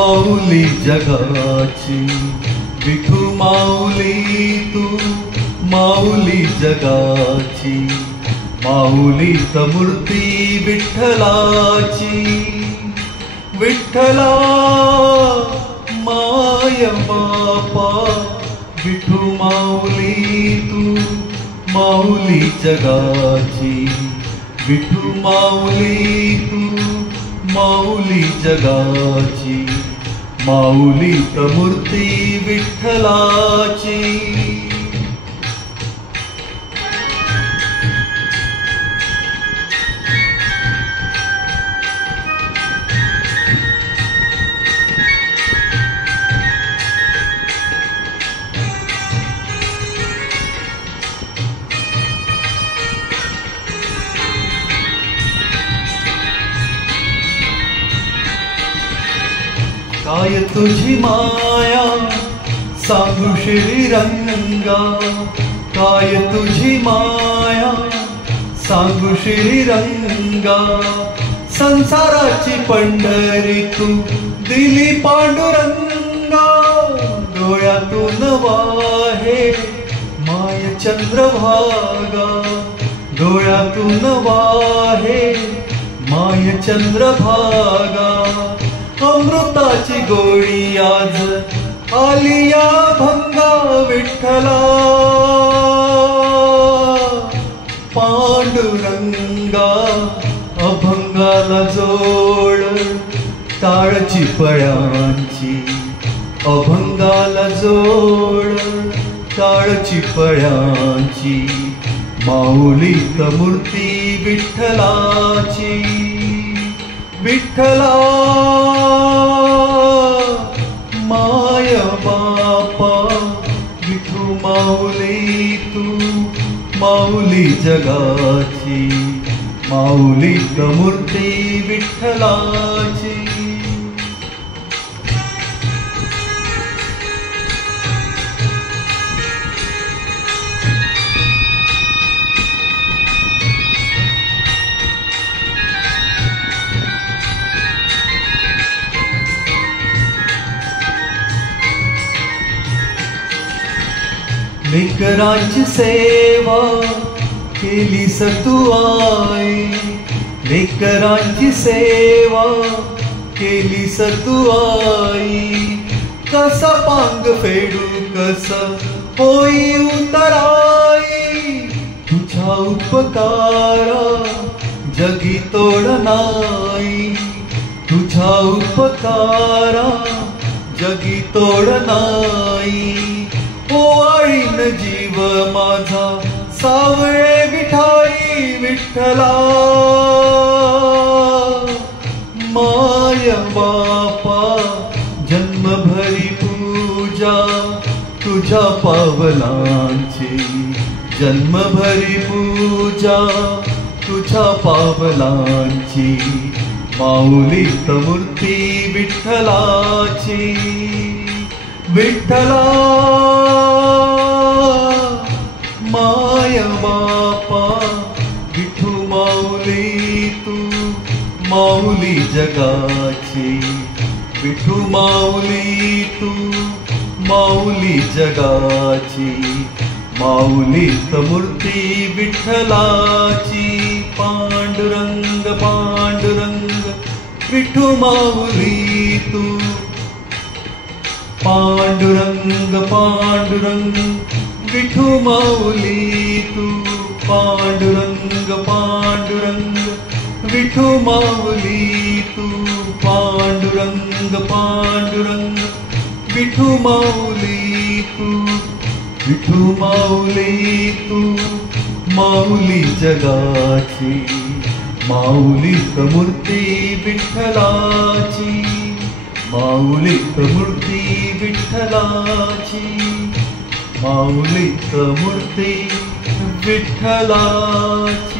माऊली जगाची, विठू माऊली तू माऊली जगाची, माऊली त मूर्ती विठ्ठलाची, विठ्ठला माय बापा, विठू माऊली तू माऊली जगाची, विठू माऊली तू माऊली जगाची, माऊली त मूर्ती विठ्ठलाची। काय तुझी माया सांगू श्रीरंगा, काय तुझी माया सांगू श्रीरंगा, संसाराची पंढरी तू दिली पांडुरंगा, डोळ्यातून वाहे माय चंद्रभागा, डोळ्यातून वाहे माय चंद्रभागा, अमृताची गोळी आज आली या भंगा, विठ्ठला पांडुरंगा, अभंगाला जोड टाळची पळ्यांची, अभंगाला जोड टाळची पळ्यांची, माऊली त मूर्ती विठ्ठलाची, विठ्ठला माय बापा, विठू माऊली तू माऊली जगाची, माऊली त मूर्ती विठ्ठलाची। लेकरांची सेवा केलीस तू आई, लेकरांची सेवा केलीस तू आई, कसा पांग फेडू कस होई उतराई, तुझ्या उपकारा जगी तोड नाही, तुझ्या उपकारा जगी तोड नाही, ओवाळीन जीव माझा सावळे विठाई, विठ्ठला माय बापा, जन्मभरी पूजा तुझ्या पावलांची, जन्मभरी पूजा तुझ्या पावलांची, माऊली त मूर्ती विठ्ठलाची, विठ्ठला माय बापा, विठू माऊली तू माऊली जगाची, विठू माऊली तू माऊली जगाची, माऊली त मूर्ती विठ्ठलाची, पांडुरंग पांडुरंग विठू माऊली तू, पांडुरंग पांडुरंग विठू माऊली तू, पांडुरंग पांडुरंग विठू माऊली तू, पांडुरंग पांडुरंग विठू माऊली तू, विठू माऊली तू माऊली जगाची, माऊली त मूर्ती विठ्ठलाची, माऊली त मूर्ती विठ्ठलाची, माऊली त मूर्ती विठ्ठलाची।